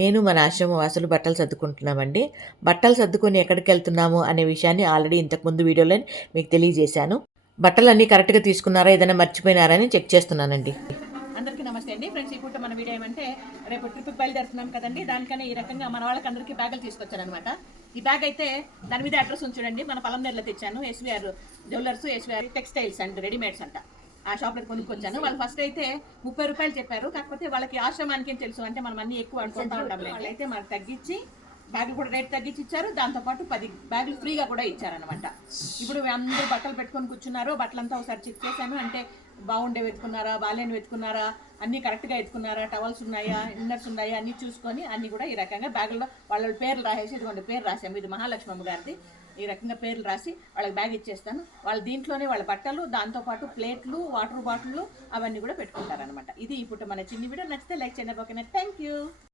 నేను మన ఆశ్రమ వాసులు బట్టలు సర్దుకుంటున్నామండి. బట్టలు సర్దుకొని ఎక్కడికెళ్తున్నాము అనే విషయాన్ని ఆల్రెడీ ఇంతకుముందు వీడియోలో మీకు తెలియజేశాను. బట్టలన్నీ కరెక్ట్‌గా తీసుకున్నారా? ఏదైనా మర్చిపోయినారా అని చెక్ చేస్తున్నానండి. అందరికీ నమస్తే అండి ఫ్రెండ్స్. ఈ పూట మన వీడియో ఏమంటే రేపు ట్రిప్కి బయలుదేరుతున్నాం కదండి, దానికనే ఈ రకంగా మన వాళ్ళకి అందరికీ బ్యాగులు తీసుకొచ్చారనమాట. ఈ బ్యాగ్ అయితే దాని మీద అడ్రస్ ఉంచండి. మన పలంనేరులో తెచ్చాను. SVR jewellers, SVR textiles and readymades అంట. ఆ షాప్లో కొనుక్కొచ్చాను. వాళ్ళు ఫస్ట్ అయితే 30 రూపాయలు చెప్పారు. కాకపోతే వాళ్ళకి ఆశ్రమానికి ఏం తెలుసు అంటే మనం అన్ని ఎక్కువ అనుకుంటా ఉంటాం. అయితే మనకు తగ్గించి బ్యాగులు కూడా రేట్ తగ్గించి ఇచ్చారు. దాంతోపాటు 10 బ్యాగులు ఫ్రీగా కూడా ఇచ్చారనమాట. ఇప్పుడు అందరూ బట్టలు పెట్టుకొని కూర్చున్నారు. బట్టలంతా ఒకసారి చెక్ చేశాను. అంటే బాగుండే వెతుకున్నారా, బాలేని వెతుకున్నారా, అన్నీ కరెక్ట్గా ఎత్తుకున్నారా, టవల్స్ ఉన్నాయా, ఇన్నర్స్ ఉన్నాయా అన్నీ చూసుకొని అన్నీ కూడా ఈ రకంగా బ్యాగుల్లో వాళ్ళ పేర్లు రాసేసి, ఇదిగోండి పేరు రాసాము, ఇది మహాలక్ష్మమ్మ గారిది. ఈ రకంగా పేర్లు రాసి వాళ్ళకి బ్యాగ్ ఇచ్చేస్తాను. వాళ్ళ దీంట్లోనే వాళ్ళ బట్టలు, దాంతోపాటు ప్లేట్లు, వాటర్ బాటిళ్ళు అవన్నీ కూడా పెట్టుకుంటారనమాట. ఇది ఇప్పుడు మన చిన్ని వీడియో. నచ్చితే లైక్ చేయండి. ఓకేనా? Thank you.